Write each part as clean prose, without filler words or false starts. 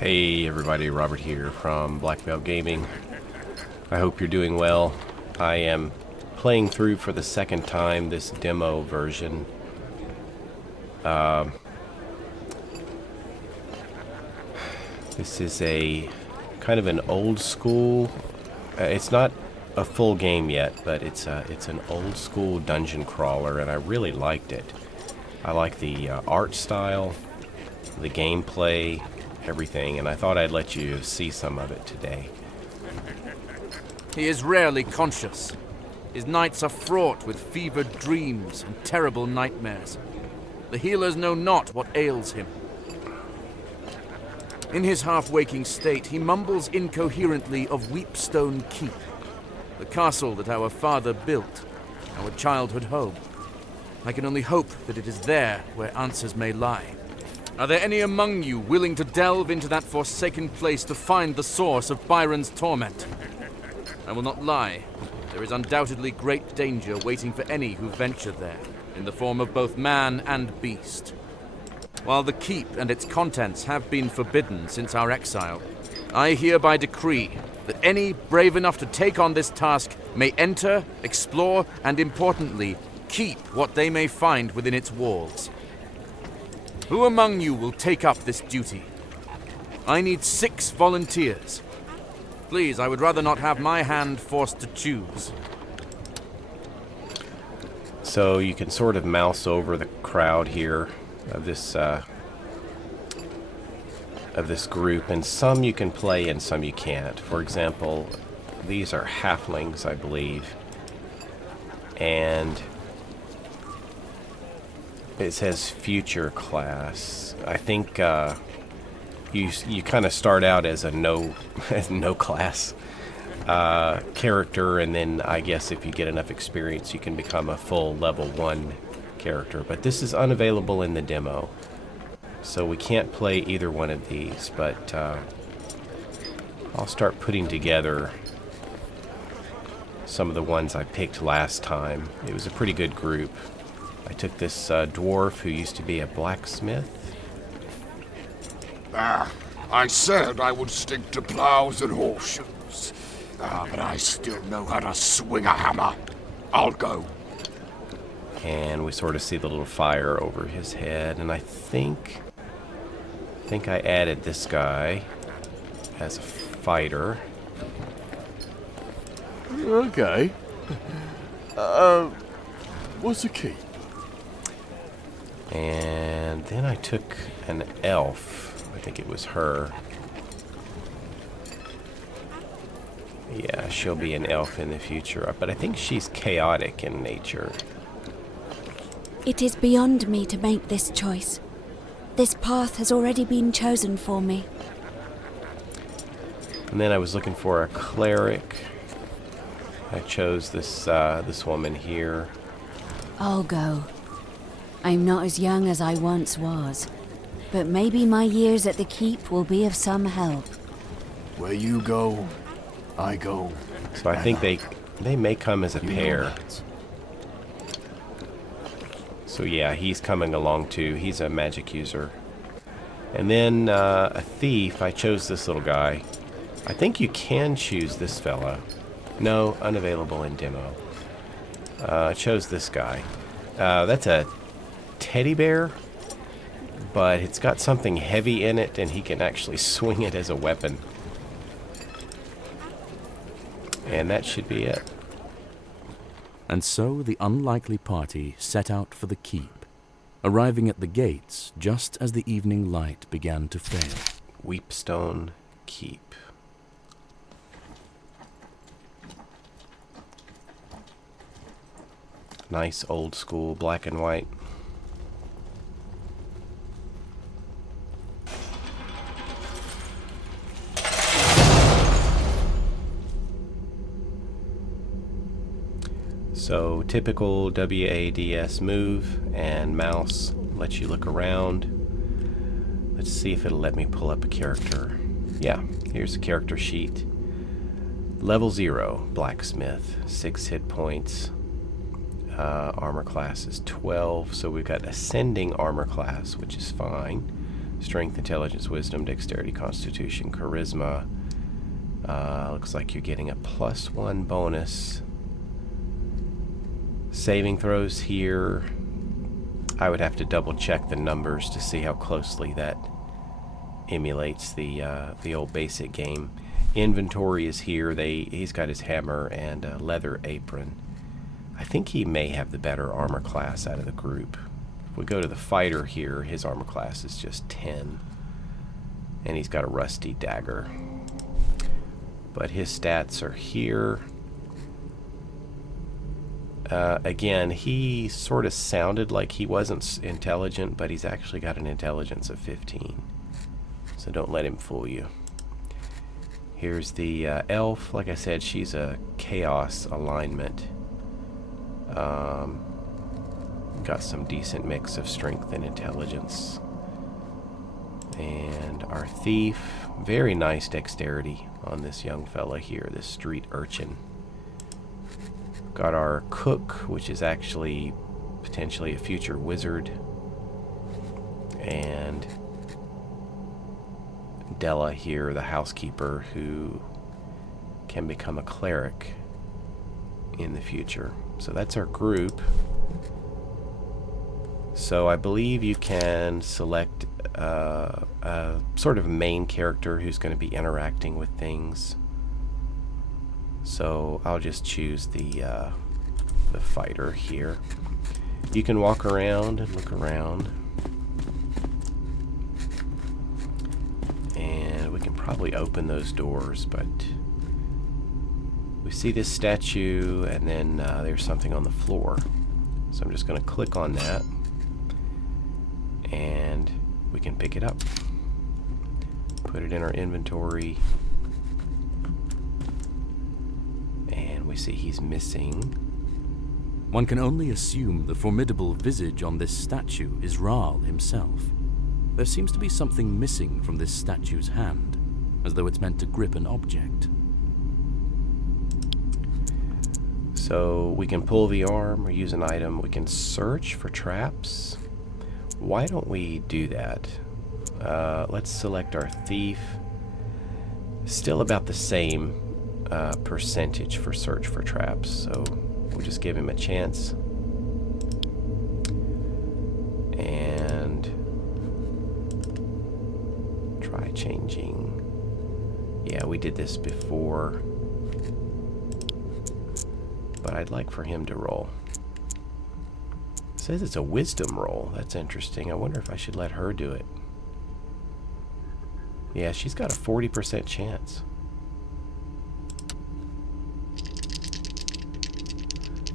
Hey everybody, Robert here from blackbeltgaming. I hope you're doing well. I am playing through for the second time this demo version. This is a kind of an old school. It's not a full game yet, but it's an old school dungeon crawler, and I really liked it. I like the art style, the gameplay, everything, and I thought I'd let you see some of it today. He is rarely conscious. His nights are fraught with fevered dreams and terrible nightmares. The healers know not what ails him. In his half-waking state, he mumbles incoherently of Weepstone Keep, the castle that our father built, our childhood home. I can only hope that it is there where answers may lie. Are there any among you willing to delve into that forsaken place to find the source of Byron's torment? I will not lie. There is undoubtedly great danger waiting for any who venture there, in the form of both man and beast. While the keep and its contents have been forbidden since our exile, I hereby decree that any brave enough to take on this task may enter, explore, and importantly, keep what they may find within its walls. Who among you will take up this duty? I need 6 volunteers. Please, I would rather not have my hand forced to choose. So you can sort of mouse over the crowd here of this group, and some you can play and some you can't. For example, these are halflings, I believe, and it says future class. I think you kind of start out as a no class character, and then I guess if you get enough experience, you can become a full level 1 character. But this is unavailable in the demo, so we can't play either one of these. But I'll start putting together some of the ones I picked last time. It was a pretty good group. I took this dwarf who used to be a blacksmith. I said I would stick to plows and horseshoes. But I still know how to swing a hammer. I'll go. And we sort of see the little fire over his head, and I think I added this guy as a fighter. Okay. What's the key? And then I took an elf. I think it was her. Yeah, she'll be an elf in the future, but I think she's chaotic in nature. It is beyond me to make this choice. This path has already been chosen for me. And then I was looking for a cleric. I chose this woman here. I'll go. I'm not as young as I once was, but maybe my years at the keep will be of some help. Where you go, I go. So I think they may come as a pair. So yeah, he's coming along too. He's a magic user. And then a thief, I chose this little guy. I think you can choose this fella. No, unavailable in demo. I chose this guy. That's a teddy bear, but it's got something heavy in it, and he can actually swing it as a weapon. And that should be it. And so the unlikely party set out for the keep, arriving at the gates just as the evening light began to fail. Weepstone Keep. Nice old school black and white. So typical WASD move, and mouse lets you look around. Let's see if it'll let me pull up a character. Yeah, here's the character sheet. Level 0, blacksmith, 6 hit points. Armor class is 12, so we've got ascending armor class, which is fine. Strength, intelligence, wisdom, dexterity, constitution, charisma. Looks like you're getting a +1 bonus. Saving throws here. I would have to double check the numbers to see how closely that emulates the old basic game. Inventory is here. He's got his hammer and a leather apron. I think he may have the better armor class out of the group. If we go to the fighter here, his armor class is just 10. And he's got a rusty dagger. But his stats are here. Again, he sort of sounded like he wasn't intelligent, but he's actually got an intelligence of 15. So don't let him fool you. Here's the elf. Like I said, she's a chaos alignment. Got some decent mix of strength and intelligence. And our thief, very nice dexterity on this young fella here, this street urchin. Got our cook, which is actually potentially a future wizard. And Della here, the housekeeper, who can become a cleric in the future. So that's our group. So I believe you can select a sort of main character who's going to be interacting with things. So I'll just choose the fighter here. You can walk around and look around. And we can probably open those doors, but we see this statue and then there's something on the floor. So I'm just going to click on that and we can pick it up. Put it in our inventory. And we see he's missing. One can only assume the formidable visage on this statue is Rahl himself. There seems to be something missing from this statue's hand, as though it's meant to grip an object. So we can pull the arm or use an item. We can search for traps. Why don't we do that? Let's select our thief. Still about the same percentage for search for traps, so we'll just give him a chance. And try changing. Yeah, we did this before, but I'd like for him to roll. It says it's a wisdom roll. That's interesting. I wonder if I should let her do it. Yeah, she's got a 40% chance.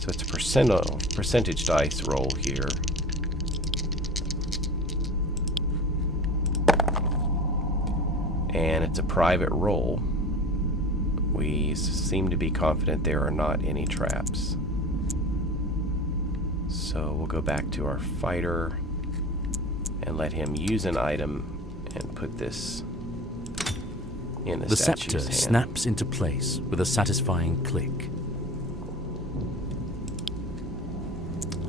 So it's a percentage dice roll here. And it's a private roll. We seem to be confident there are not any traps. So we'll go back to our fighter and let him use an item and put this in the statue's scepter hand. snaps into place with a satisfying click.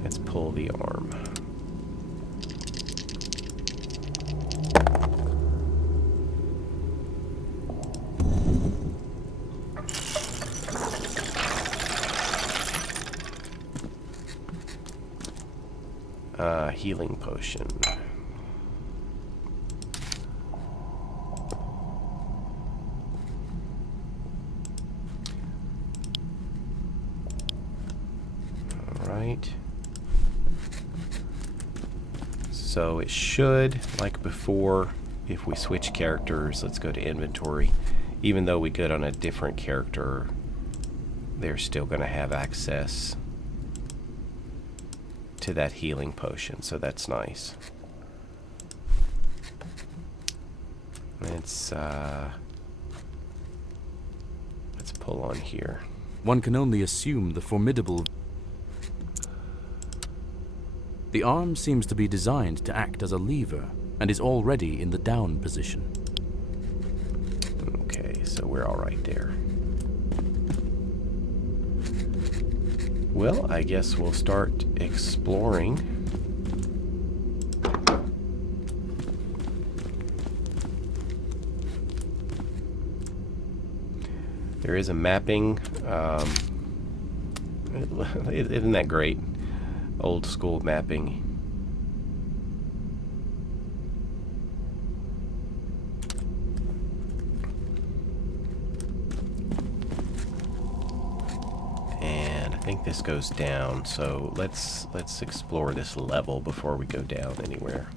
Let's pull the arm. Healing potion. Alright. So it should, like before, if we switch characters, let's go to inventory. Even though we get on a different character, they're still going to have access to that healing potion, so that's nice. Let's pull on here. One can only assume the formidable... The arm seems to be designed to act as a lever and is already in the down position. Okay, so we're all right there. Well, I guess we'll start exploring. There is a mapping. Isn't that great? Old school mapping. And I think this goes down, so let's explore this level before we go down anywhere.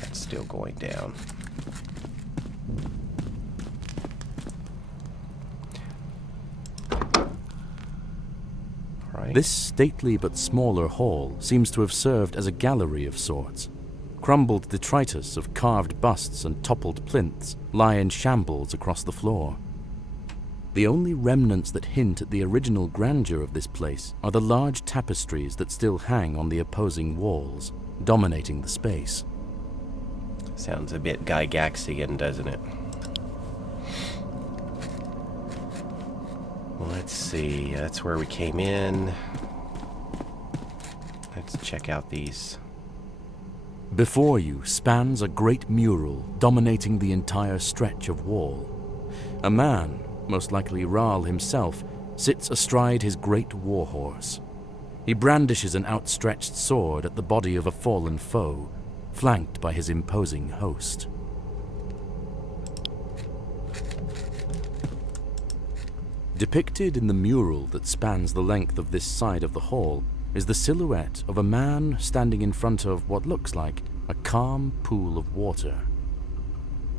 That's still going down. This stately but smaller hall seems to have served as a gallery of sorts. Crumbled detritus of carved busts and toppled plinths lie in shambles across the floor. The only remnants that hint at the original grandeur of this place are the large tapestries that still hang on the opposing walls, dominating the space. Sounds a bit Gygaxian, doesn't it? Let's see, that's where we came in. Let's check out these. Before you spans a great mural dominating the entire stretch of wall. A man, most likely Rahl himself, sits astride his great warhorse. He brandishes an outstretched sword at the body of a fallen foe, flanked by his imposing host. Depicted in the mural that spans the length of this side of the hall is the silhouette of a man standing in front of what looks like a calm pool of water.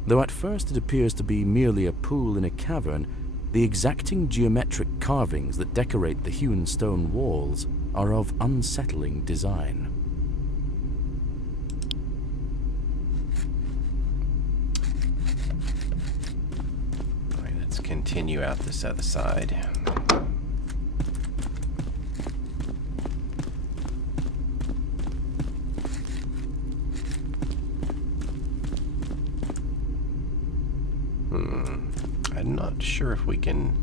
Though at first it appears to be merely a pool in a cavern, the exacting geometric carvings that decorate the hewn stone walls are of unsettling design. Let's continue out this other side. I'm not sure if we can...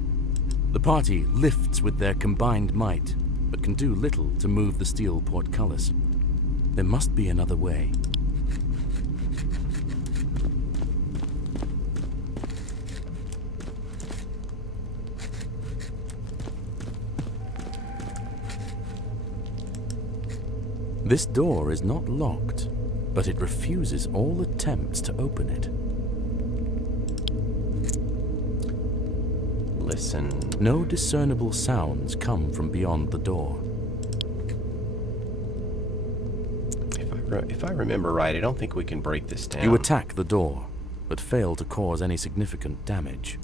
The party lifts with their combined might, but can do little to move the steel portcullis. There must be another way. This door is not locked, but it refuses all attempts to open it. Listen. No discernible sounds come from beyond the door. If I remember right, I don't think we can break this down. You attack the door, but fail to cause any significant damage.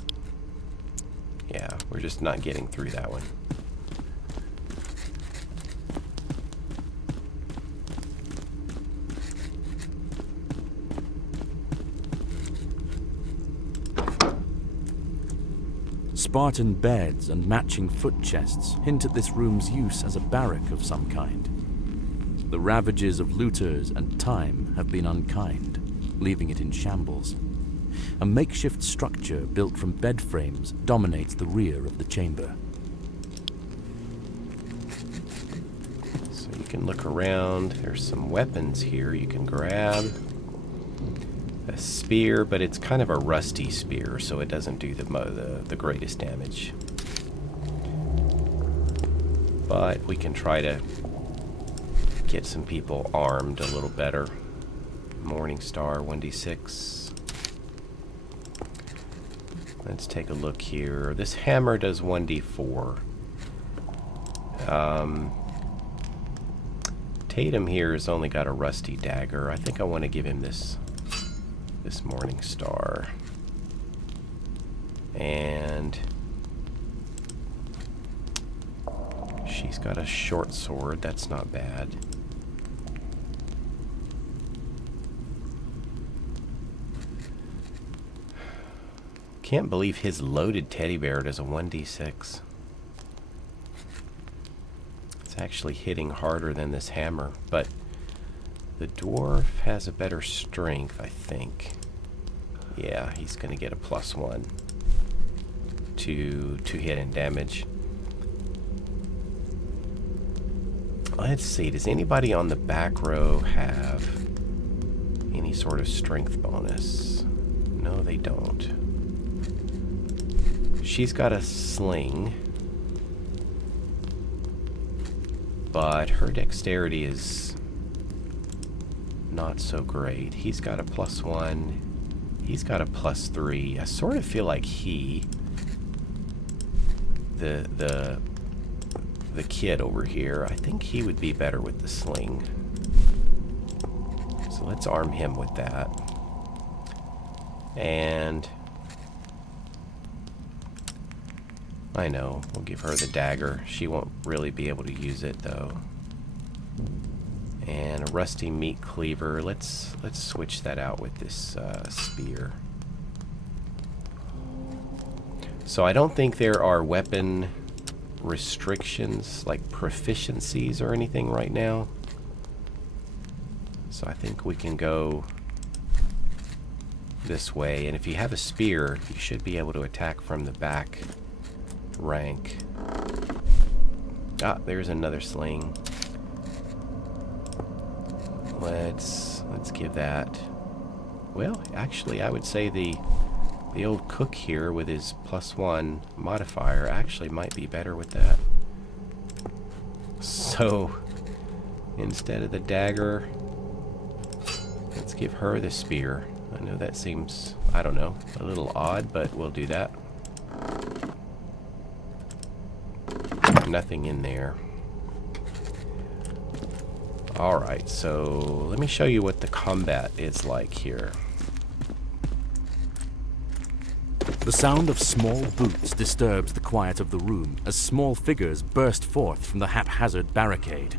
Yeah, we're just not getting through that one. Spartan beds and matching foot chests hint at this room's use as a barrack of some kind. The ravages of looters and time have been unkind, leaving it in shambles. A makeshift structure built from bed frames dominates the rear of the chamber. So you can look around. There's some weapons here you can grab. A spear, but it's kind of a rusty spear, so it doesn't do the greatest damage. But we can try to get some people armed a little better. Morning Star 1d6. Let's take a look here. This hammer does 1d4. Tatum here has only got a rusty dagger. I think I want to give him this Morning Star. And she's got a short sword. That's not bad. Can't believe his loaded teddy bear does a 1d6. It's actually hitting harder than this hammer, but the dwarf has a better strength, I think. Yeah, he's going to get a +1 to hit and damage. Let's see, does anybody on the back row have any sort of strength bonus? No, they don't. She's got a sling, but her dexterity is not so great. He's got a +1. He's got a +3. I sort of feel like the kid over here, I think he would be better with the sling. So let's arm him with that. And I know, we'll give her the dagger. She won't really be able to use it though. And a rusty meat cleaver. Let's switch that out with this spear. So I don't think there are weapon restrictions, like proficiencies or anything right now. So I think we can go this way. And if you have a spear, you should be able to attack from the back rank. Ah, there's another sling. Let's give that. Well, actually, I would say the old cook here with his +1 modifier actually might be better with that. So instead of the dagger, let's give her the spear. I know that seems, I don't know, a little odd, but we'll do that. Nothing in there. Alright, so let me show you what the combat is like here. The sound of small boots disturbs the quiet of the room as small figures burst forth from the haphazard barricade.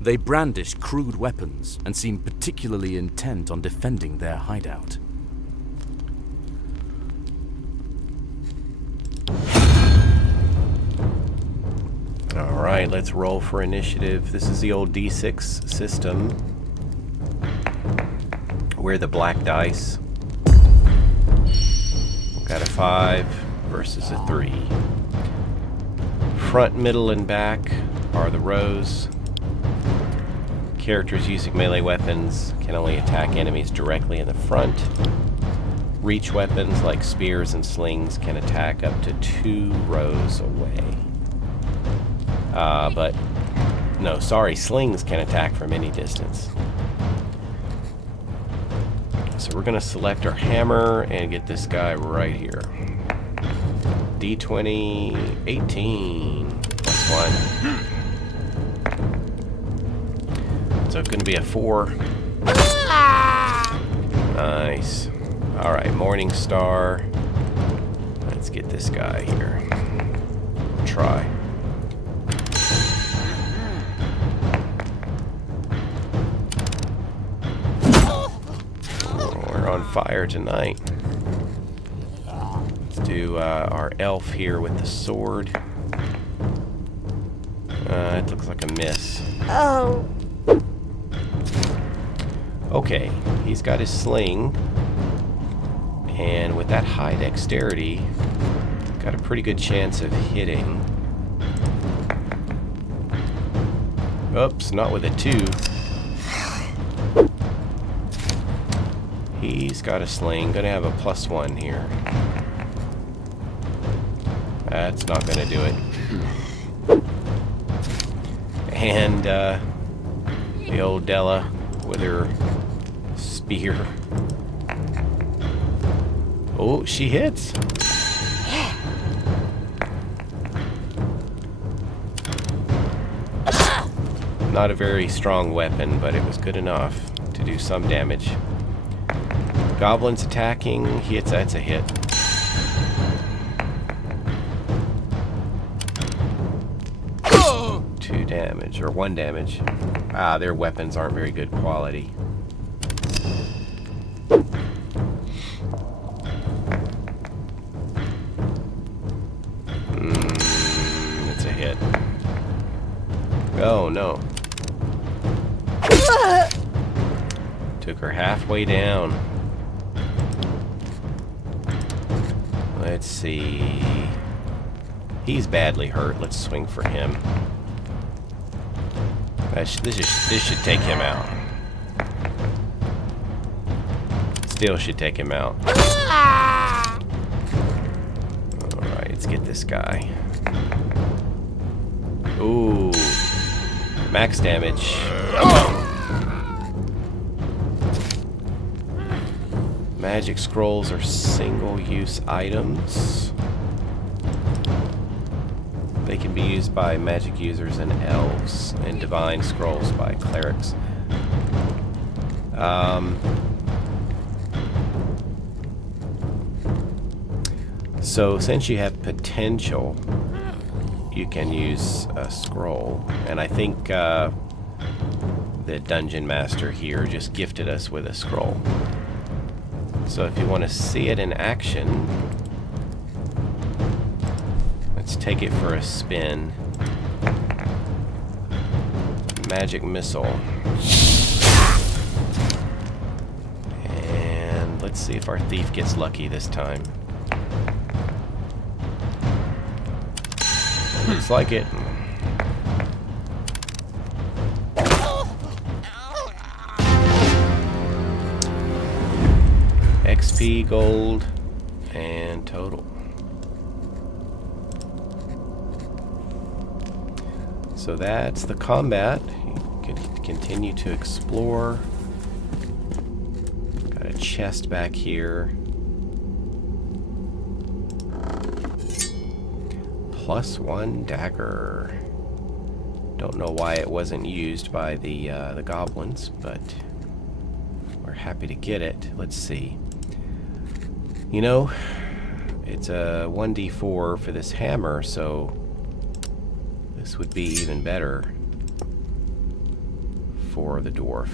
They brandish crude weapons and seem particularly intent on defending their hideout. Alright, let's roll for initiative. This is the old D6 system. We're the black dice. Got a 5 versus a 3. Front, middle, and back are the rows. Characters using melee weapons can only attack enemies directly in the front. Reach weapons like spears and slings can attack up to 2 rows away. Slings can attack from any distance. So we're going to select our hammer and get this guy right here. D20, 18, +1. So it's going to be a 4. Nice. Alright, Morning Star. Let's get this guy here. Try. On fire tonight. Let's do our elf here with the sword. It looks like a miss. Oh. Okay, he's got his sling, and with that high dexterity, got a pretty good chance of hitting. Oops, not with a 2. He's got a sling, gonna have a +1 here. That's not gonna do it. And the old Della with her spear. Oh, she hits. Not a very strong weapon, but it was good enough to do some damage. Goblins attacking, hits, that's a hit. Two damage, or 1 damage. Ah, their weapons aren't very good quality. It's a hit. Oh, no. Took her halfway down. Let's see. He's badly hurt. Let's swing for him. This should take him out. Still should take him out. Alright, Let's get this guy. Ooh. Max damage. Magic scrolls are single-use items. They can be used by magic users and elves, and divine scrolls by clerics. So since you have potential, you can use a scroll, and I think the dungeon master here just gifted us with a scroll. So if you want to see it in action, let's take it for a spin. Magic missile. And let's see if our thief gets lucky this time. Looks like it. XP, gold, and total. So that's the combat. You can continue to explore. Got a chest back here. +1 dagger. Don't know why it wasn't used by the goblins, but we're happy to get it. Let's see. You know, it's a 1d4 for this hammer, so this would be even better for the dwarf.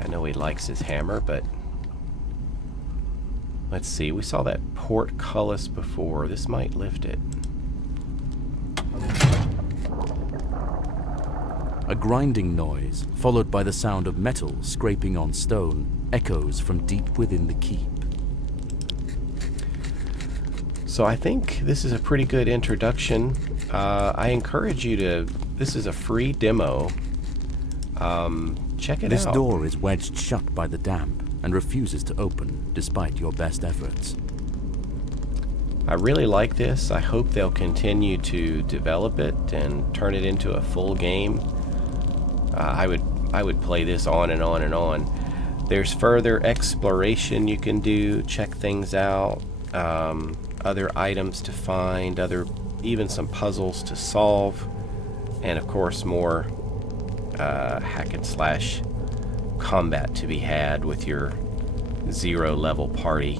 I know he likes his hammer, but let's see. We saw that portcullis before. This might lift it. A grinding noise, followed by the sound of metal scraping on stone, echoes from deep within the keep. So I think this is a pretty good introduction. I encourage you to... This is a free demo. Check it out. This door is wedged shut by the damp and refuses to open, despite your best efforts. I really like this. I hope they'll continue to develop it and turn it into a full game. I would play this on and on and on. There's further exploration you can do, check things out, other items to find, even some puzzles to solve, and of course more hack and slash combat to be had with your 0 level party,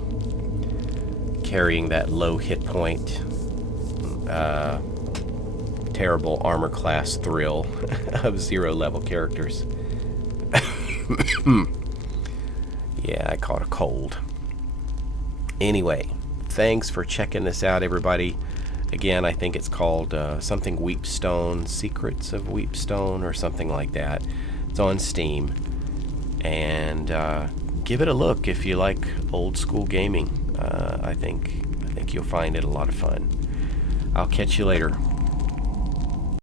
carrying that low hit point, terrible armor class thrill of 0 level characters. Yeah, I caught a cold. Anyway, thanks for checking this out, everybody. Again, I think it's called something Weepstone, Secrets of Weepstone, or something like that. It's on Steam. And give it a look if you like old school gaming. I think you'll find it a lot of fun. I'll catch you later.